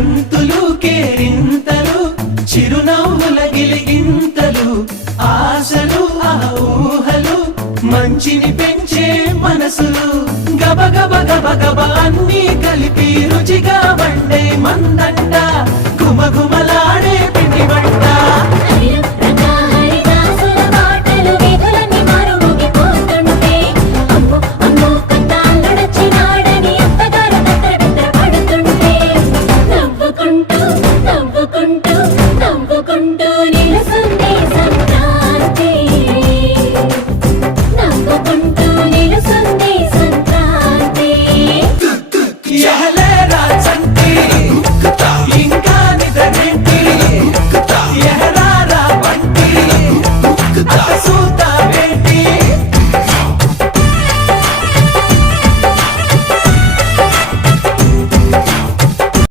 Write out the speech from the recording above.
గంతులు కేరింతలు చిరునవ్వుల గిలిగింతలు ఆశలు ఆ ఊహలు మంచిని పెంచే మనసులు గబ గబ గబ గబ అన్నీ కలిపి రుచిగా